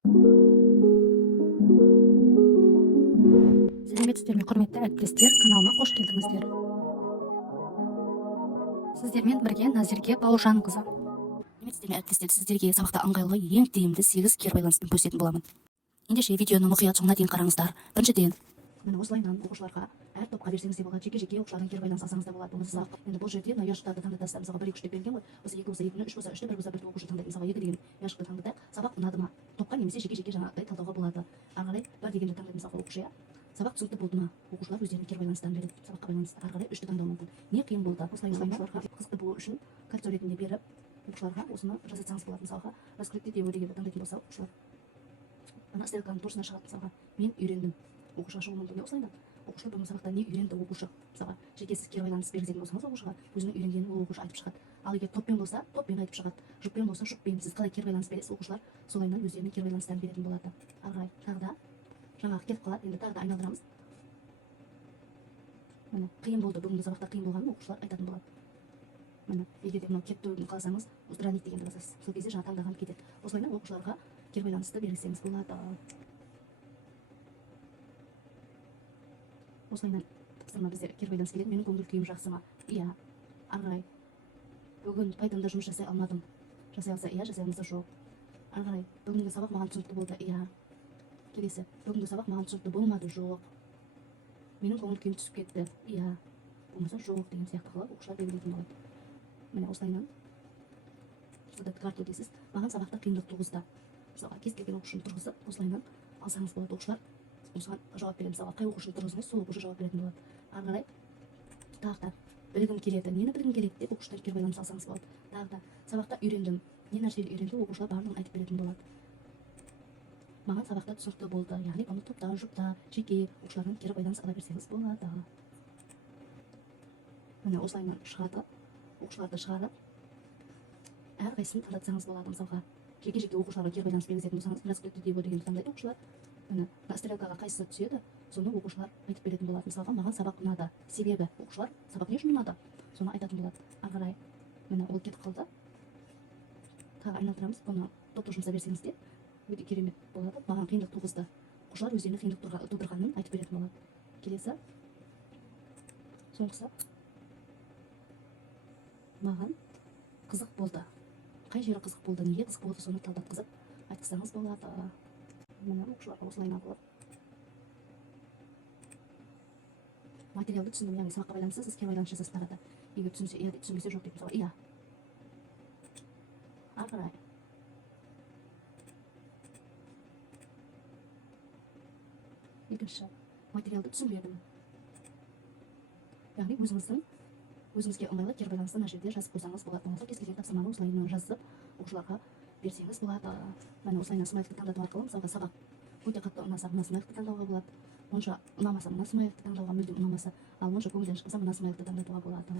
Сәлеметсіздер ме, құрметті әріптестер, каналыма қош келдіңіздер. Сіздермен бірге Назерке Бауыржанқызы. Сәлеметсіздер ме, әріптестер, сіздерге сабақта ыңғайлы ең тиімді 8 кері байланыспен көрсететін боламын. Ендеше видеоны мұқият соңына дейін қараңыздар. Біріншіден, міне осылайынан оқушыларға әр топқа берсеңіз де болады, жеке оқушылардың кері байланыс алсаңыз да болады. Осы сабақ енді бұл жерде мына ұяшықтарды таңдатасыздар. Мысалға 1 2 3 деп берілген ғой. Осы 2 болса 2-ні, 3 болса 3-ті, 1 болса 1-ті оқушы таңдайды. Мысалға 2 деген ұяшықты таңдадық. Сабақ ұнады ма? Топқа немесе жеке жаңағыдай талдауға болады. Ары қарай 1 дегенді таңдайды мысалға оқушыға. Сабақ түсінікті болды ма? Оқушылар өздерінің кері байланыстарын береді. Сабаққа байланысты ары қарай 3-ті таңдауы мүмкін. Не қиын болды? Осылай оқушыларға қызықты болу үшін кольцо ретінде беріп, оқушыларға осыны жасатсаңыз болады. Мысалға раскрытие теории дегенді таңдайтын болса, оқушылар ана стрелканың торсына шығады. Мысалға мен үйрендім. Оқушыға шығуы мүмкін. Осылайдан оқушылар бүгінгі сабақта не үйренді оқушы. Мысалға жеке сіз кері байланыс бергізетін болсаңыз оқушыға өзінің үйренгенін ол оқушы айтып шығады. Ал егер топпен болса, топпен айтып шығады. Жұппен болса, жұппен. Сіз қалай кері байланыс бересіз, оқушылар солайынан өздерінің кері байланыстарын беретін болады. Ары қарай тағы да жаңағы кетіп қалады. Енді тағы да айналдырамыз. Міне қиын болды, бүгінгі сабақта қиын болғанын оқушылар айтатын болады. Міне егер де мынау кетуін қаласаңыз, устранить дегенді жазасыз. Сол кезде жаңа таңдаған кетеді. Осылайынан оқушыларға кері байланысты бергізсеңіз болады. Осылайынан тапсырма бізде кері байланыс келеді. Менің көңіл күйім жақсы ма? Иә. Ары қарай бүгін пайдамды жұмыс жасай алмадым. Жасай алса иә, жасай алмаса жоқ. Ары қарай бүгінгі сабақ маған түсінікті болды. Иә. Келесі бүгінгі сабақ маған түсінікті болмады. Жоқ. Менің көңіл күйім түсіп кетті. Иә. Болмаса жоқ деген сияқты қылып оқушылар белгілейтін болады. Міне осылайынан сізді карту дейсіз. Маған сабақта қиындық туғызды. Мысалға кез келген оқушыны тұрғызып, осылайынан алсаңыз болады. Оқушылар осыған жауап береді. Мысалға қай оқушыны тұрғызыңыз, сол оқушы жауап беретін болады. Ары қарай тағы да білгім келеді. Нені білгім келеді деп оқушылар кері байланыс алсаңыз болады. Тағы да сабақта үйрендім. Не нәрсені үйрендім, оқушылар барлығын айтып беретін болады. Маған сабақта түсінікті болды. Яғни бұны топта, жұпта, жеке оқушылармен кері байланыс ала берсеңіз болады. Міне осылайынан шығады. Оқушыларды шығарып, әрқайсысын таңдатсаңыз болады. Мысалға жеке оқушыларға кері байланыс бергізетін болсаңыз, раскрытие теории дегенді таңдайды оқушылар. Міне стрелкаға қайсысы түседі, соны оқушылар айтып беретін болады. Мысалға маған сабақ ұнады. Себебі оқушылар сабақ не үшін ұнады, соны айтатын болады. Ары қарай міне ол кетіп қалды. Тағы айналдырамыз. Бұны топта жұмса берсеңіз де өте керемет болады. Маған қиындық туғызды. Оқушылар өздерінің қиындық тудырғанын айтып беретін болады. Келесі соңғысы маған қызық болды. Қай жері қызық болды, неге қызық болды, соны талдатқызып айтқызсаңыз болады. Міне оқушыларға осылайынан қылып материалды түсіндім, яғни сабаққа байланысты сіз кері байланыс жасайсыздар. Егер түсінсе иә деп, түсінбесе жоқ деп, мысалы иә. Ары қарай екінші материалды түсінбедім. Яғни өзіңізге ыңғайлы кері байланысты мына жерде жазып қойсаңыз болады. Болмаса кез келген тапсырманы осылайынан жазып оқушыларға берсеңіз болады. Міне осылайынан смайликті таңдату арқылы мысалға сабақ өте қатты ұнаса, мына смайликті таңдауға болады. Онша ұнамаса, мына смайликті таңдауға мүлдем ұнамаса, ал онша көңілден шықса, мына смайликті таңдатуға болады.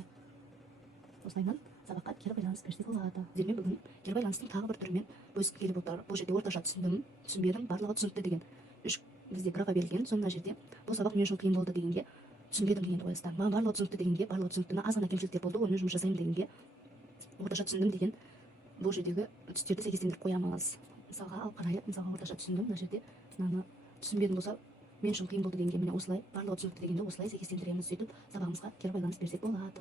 Осылайынан сабаққа кері байланыс берсе болады. Сіздермен бүгін кері байланыстың тағы бір түрімен бөліскім келіп отыр. Бұл жерде орташа түсіндім, түсінбедім, барлығы түсінікті деген 3 бізде графа берілген. Сонда жерде бұл сабақ не үшін қиын болды дегенге түсінбедім дегенді қойасыздар. Маған барлығы түсінікті дегенге, барлығы түсініктіні аз ғана кемшіліктер болды, онымен жұмыс жасаймын дегенге орташа түсіндім деген бұл жердегі түстерді сәйкестендіріп қоямыз. Мысалға алып қарайық, мысалға орташа түсіндім, мына жерде мынаны түсінбедім болса, мен үшін қиын болды дегенге міне осылай барлығы түсінікті дегенді осылай сәйкестендіреміз. Сөйтіп сабағымызға кері байланыс берсек болады.